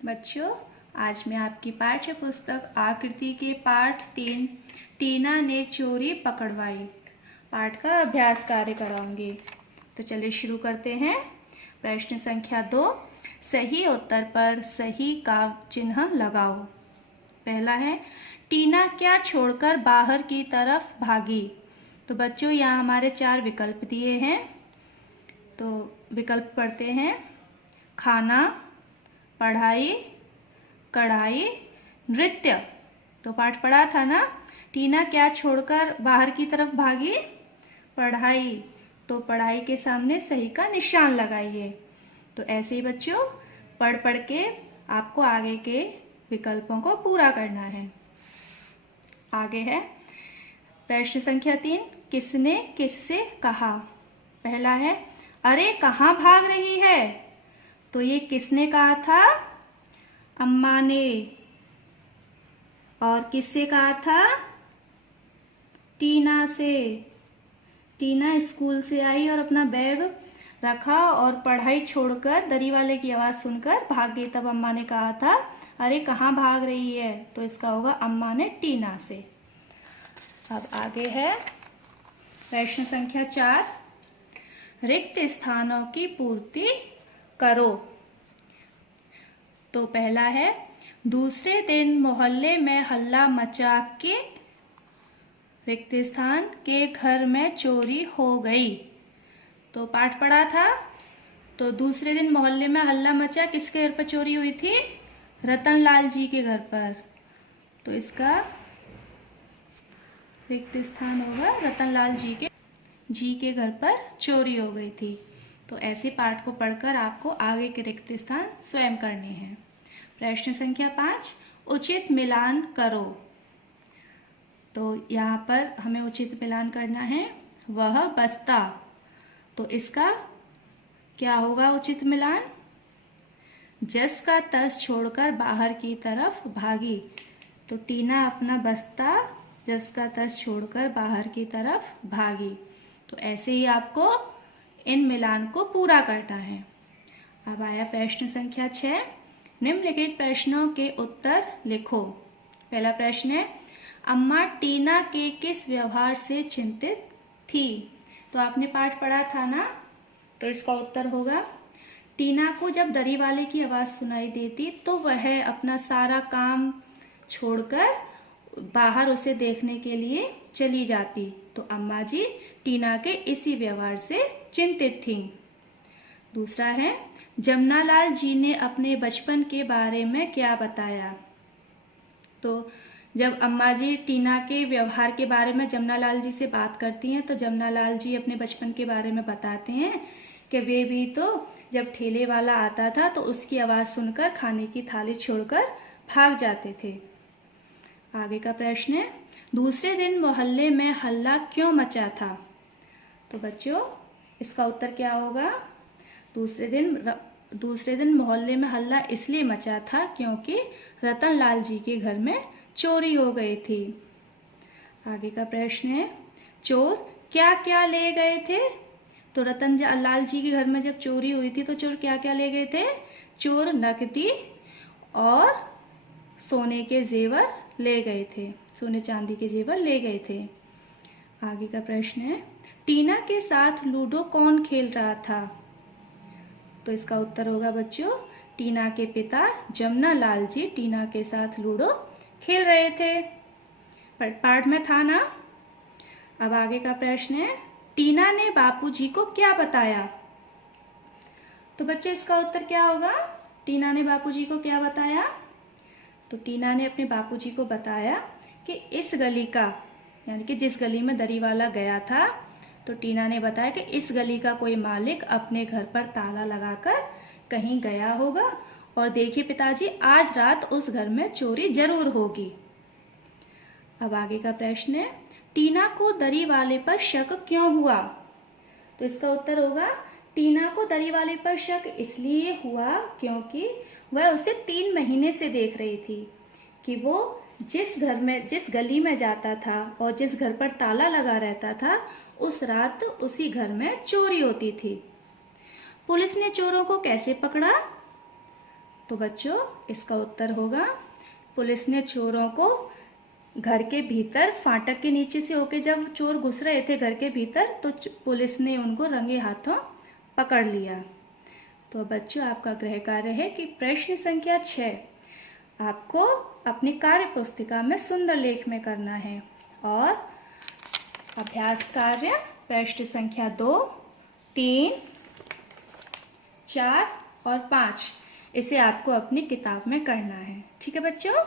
बच्चों, आज मैं आपकी पाठ्य पुस्तक आकृति के पाठ 3 टीना ने चोरी पकड़वाई पाठ का अभ्यास कार्य कराऊंगी। तो चलिए शुरू करते हैं। प्रश्न संख्या 2, सही उत्तर पर सही का चिन्ह लगाओ। पहला है, टीना क्या छोड़कर बाहर की तरफ भागी। तो बच्चों, यहाँ हमारे 4 विकल्प दिए हैं। तो विकल्प पढ़ते हैं। खाना, पढ़ाई, कढ़ाई, नृत्य। तो पाठ पढ़ा था ना, टीना क्या छोड़कर बाहर की तरफ भागी? पढ़ाई। तो पढ़ाई के सामने सही का निशान लगाइए। तो ऐसे ही बच्चों पढ़ पढ़ के आपको आगे के विकल्पों को पूरा करना है। आगे है प्रश्न संख्या 3, किसने किससे कहा। पहला है, अरे कहाँ भाग रही है। तो ये किसने कहा था? अम्मा ने। और किससे कहा था? टीना से। टीना स्कूल से आई और अपना बैग रखा और पढ़ाई छोड़कर दरी वाले की आवाज़ सुनकर भाग गई। तब अम्मा ने कहा था, अरे कहाँ भाग रही है। तो इसका होगा अम्मा ने टीना से। अब आगे है प्रश्न संख्या 4, रिक्त स्थानों की पूर्ति करो। तो पहला है, दूसरे दिन मोहल्ले में हल्ला मचा के रिक्त स्थान के घर में चोरी हो गई। तो पाठ पढ़ा था। तो दूसरे दिन मोहल्ले में हल्ला मचा, किसके घर पर चोरी हुई थी? रतनलाल जी के घर पर। तो इसका रिक्त स्थान होगा रतनलाल जी के घर पर चोरी हो गई थी। तो ऐसे पाठ को पढ़कर आपको आगे के रिक्त स्थान स्वयं करने हैं। प्रश्न संख्या 5, उचित मिलान करो। तो यहाँ पर हमें उचित मिलान करना है। वह बस्ता। तो इसका क्या होगा उचित मिलान? जस का तस छोड़कर बाहर की तरफ भागी। तो टीना अपना बस्ता जस का तस छोड़कर बाहर की तरफ भागी। तो ऐसे ही आपको इन मिलान को पूरा करना है। अब आया प्रश्न संख्या 6, निम्नलिखित प्रश्नों के उत्तर लिखो। पहला प्रश्न है, अम्मा टीना के किस व्यवहार से चिंतित थी। तो आपने पाठ पढ़ा था ना। तो इसका उत्तर होगा, टीना को जब दरी वाले की आवाज़ सुनाई देती तो वह अपना सारा काम छोड़कर बाहर उसे देखने के लिए चली जाती। तो अम्मा जी टीना के इसी व्यवहार से चिंतित थीं। दूसरा है, जमनालाल जी ने अपने बचपन के बारे में क्या बताया। तो जब अम्मा जी टीना के व्यवहार के बारे में जमनालाल जी से बात करती हैं तो जमनालाल जी अपने बचपन के बारे में बताते हैं कि वे भी तो जब ठेले वाला आता था तो उसकी आवाज़ सुनकर खाने की थाली छोड़कर भाग जाते थे। आगे का प्रश्न है, दूसरे दिन मोहल्ले में हल्ला क्यों मचा था। तो बच्चों इसका उत्तर क्या होगा? दूसरे दिन मोहल्ले में हल्ला इसलिए मचा था क्योंकि रतनलाल जी के घर में चोरी हो गई थी। आगे का प्रश्न है, चोर क्या क्या ले गए थे। तो रतनलाल जी के घर में जब चोरी हुई थी तो चोर क्या क्या ले गए थे? चोर नकदी और सोने के जेवर ले गए थे। सोने चांदी के जेवर ले गए थे। आगे का प्रश्न है, टीना के साथ लूडो कौन खेल रहा था। तो इसका उत्तर होगा बच्चों, टीना के पिता जमनालाल जी टीना के साथ लूडो खेल रहे थे। पाठ में था ना। अब आगे का प्रश्न है, टीना ने बापूजी को क्या बताया। तो बच्चों इसका उत्तर क्या होगा? टीना ने बापूजी को क्या बताया? तो टीना ने अपने बापूजी को बताया कि इस गली का, यानी कि जिस गली में दरी वाला गया था, तो टीना ने बताया कि इस गली का कोई मालिक अपने घर पर ताला लगाकर कहीं गया होगा और देखिए पिताजी आज रात उस घर में चोरी जरूर होगी। अब आगे का प्रश्न है, टीना को दरी वाले पर शक क्यों हुआ। तो इसका उत्तर होगा, टीना को दरी वाले पर शक इसलिए हुआ क्योंकि वह उसे 3 महीने से देख रही थी कि वो जिस गली में जाता था और जिस घर पर ताला लगा रहता था उस रात उसी घर में चोरी होती थी। पुलिस ने चोरों को कैसे पकड़ा। तो बच्चों इसका उत्तर होगा पुलिस ने चोरों को घर के भीतर फाटक के नीचे से होके जब चोर घुस रहे थे घर के भीतर तो पुलिस ने उनको रंगे हाथों पकड़ लिया। तो बच्चों आपका गृह कार्य है कि प्रश्न संख्या 6 आपको अपनी कार्य पुस्तिका में सुंदर लेख में करना है और अभ्यास कार्य प्रश्न संख्या 2, 3, 4 और 5 इसे आपको अपनी किताब में करना है। ठीक है बच्चों।